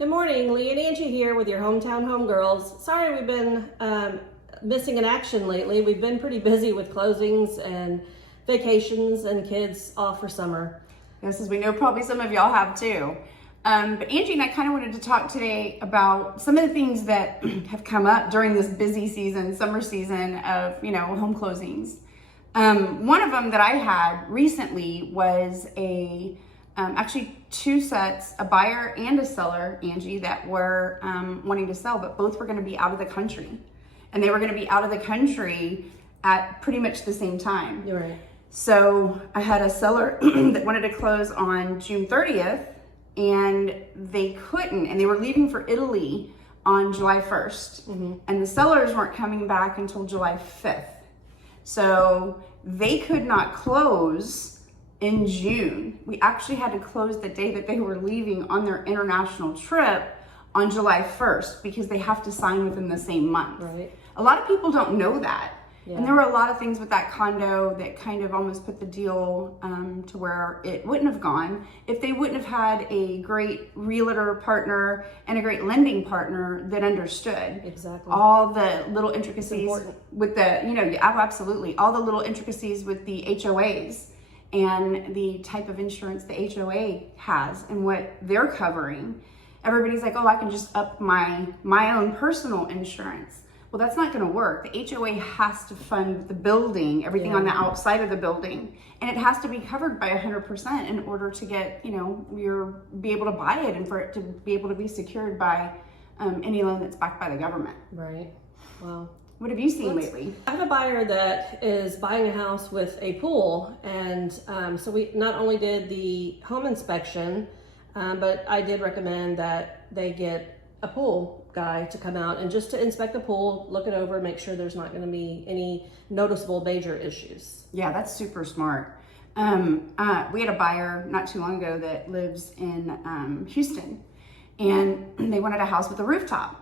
Good morning, Lee and Angie here with your Hometown Homegirls. Sorry we've been missing in action lately. We've been pretty busy with closings and vacations and kids off for summer. Yes, as we know, probably some of y'all have too. But Angie and I kind of wanted to talk today about some of the things that have come up during this busy season, summer season of, home closings. One of them that I had recently was actually two sets, a buyer and a seller, Angie, that were wanting to sell, but both were going to be out of the country. And they were going to be out of the country at pretty much the same time. You're right. So I had a seller that wanted to close on June 30th, and they couldn't, and they were leaving for Italy on July 1st. Mm-hmm. And the sellers weren't coming back until July 5th. So they could not close in June. We actually had to close the day that they were leaving on their international trip on July 1st because they have to sign within the same month. Right. A lot of people don't know that. Yeah. And there were a lot of things with that condo that kind of almost put the deal to where it wouldn't have gone if they wouldn't have had a great realtor partner and a great lending partner that understood Exactly. all the little intricacies with absolutely, all the little intricacies with the HOAs and the type of insurance the HOA has and what they're covering. Everybody's like, oh, I can just up my own personal insurance. Well, that's not going to work. The HOA has to fund the building, everything on the outside of the building, and it has to be covered by 100% in order to get, be able to buy it and for it to be able to be secured by any loan that's backed by the government. Right. Wow. What have you seen lately? I have a buyer that is buying a house with a pool, and so we not only did the home inspection, but I did recommend that they get a pool guy to come out and just to inspect the pool, look it over, make sure there's not going to be any noticeable major issues. Yeah, that's super smart. We had a buyer not too long ago that lives in Houston, and they wanted a house with a rooftop.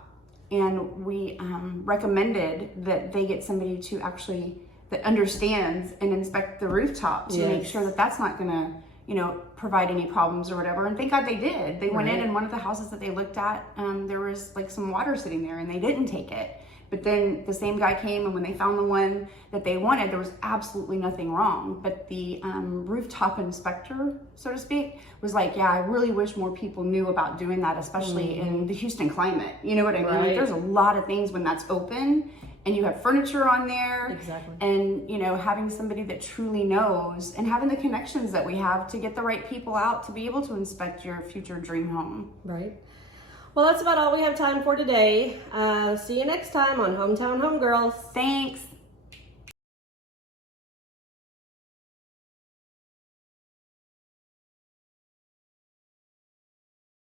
And we recommended that they get somebody to actually that understands and inspect the rooftop to make sure that that's not going to, provide any problems or whatever. And thank God they did. They went in, and one of the houses that they looked at, there was like some water sitting there, and they didn't take it. But then the same guy came, and when they found the one that they wanted, there was absolutely nothing wrong. But the rooftop inspector, so to speak, was like, yeah, I really wish more people knew about doing that, especially in the Houston climate. You know what I mean? Like, there's a lot of things when that's open and you have furniture on there. Exactly. And, having somebody that truly knows and having the connections that we have to get the right people out to be able to inspect your future dream home. Right. Well, that's about all we have time for today. See you next time on Hometown Homegirls. Thanks.